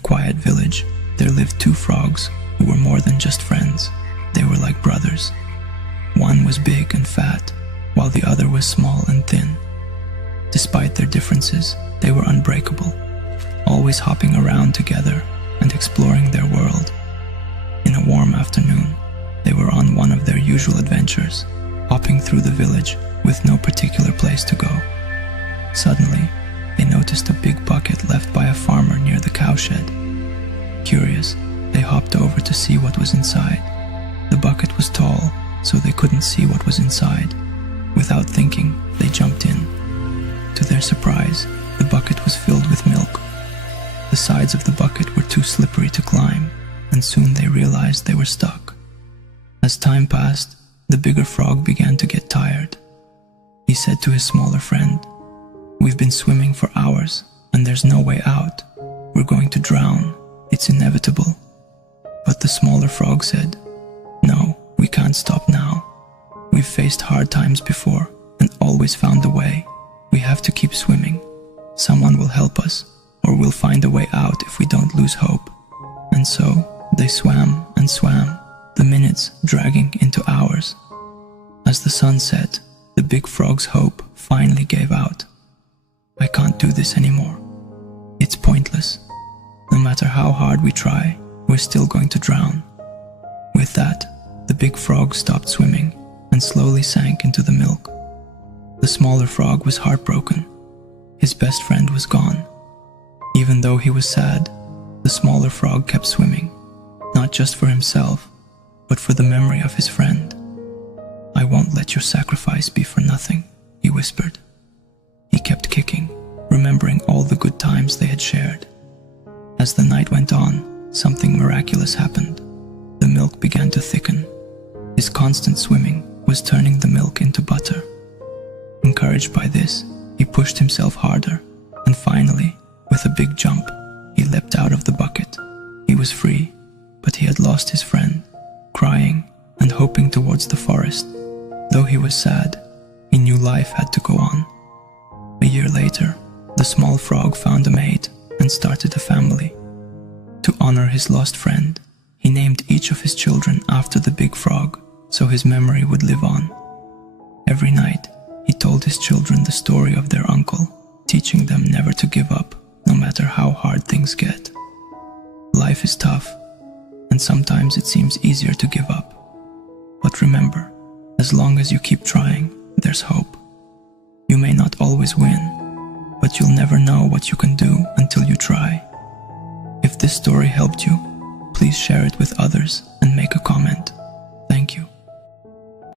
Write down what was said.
a quiet village, there lived two frogs who were more than just friends. They were like brothers. One was big and fat, while the other was small and thin. Despite their differences, they were unbreakable, always hopping around together and exploring their world. In a warm afternoon, they were on one of their usual adventures, hopping through the village with no particular place to go. Suddenly, they noticed a big bucket left by a farmer near the cowshed. Curious, they hopped over to see what was inside. The bucket was tall, so they couldn't see what was inside. Without thinking, they jumped in. To their surprise, the bucket was filled with milk. The sides of the bucket were too slippery to climb, and soon they realized they were stuck. As time passed, the bigger frog began to get tired. He said to his smaller friend, "We've been swimming for hours, and there's no way out. We're going to drown. It's inevitable." But the smaller frog said, "No, we can't stop now. We've faced hard times before and always found a way. We have to keep swimming. Someone will help us, or we'll find a way out if we don't lose hope." And so they swam and swam, the minutes dragging into hours. As the sun set, the big frog's hope finally gave out. "I can't do this anymore. It's pointless. No matter how hard we try, we're still going to drown." With that, the big frog stopped swimming and slowly sank into the milk. The smaller frog was heartbroken. His best friend was gone. Even though he was sad, the smaller frog kept swimming, not just for himself, but for the memory of his friend. "I won't let your sacrifice be for nothing," he whispered. He kept kicking, remembering all the good times they had shared. As the night went on, something miraculous happened. The milk began to thicken. His constant swimming was turning the milk into butter. Encouraged by this, he pushed himself harder, and finally, with a big jump, he leapt out of the bucket. He was free, but he had lost his friend. Crying and hoping towards the forest. Though he was sad, he knew life had to go on. A year later, the small frog found a mate and started a family. To honor his lost friend, he named each of his children after the big frog, so his memory would live on. Every night, he told his children the story of their uncle, teaching them never to give up, no matter how hard things get. Life is tough, and sometimes it seems easier to give up. But remember, as long as you keep trying, there's hope. You may not always win, but you'll never know what you can do until you try. If this story helped you, please share it with others and make a comment.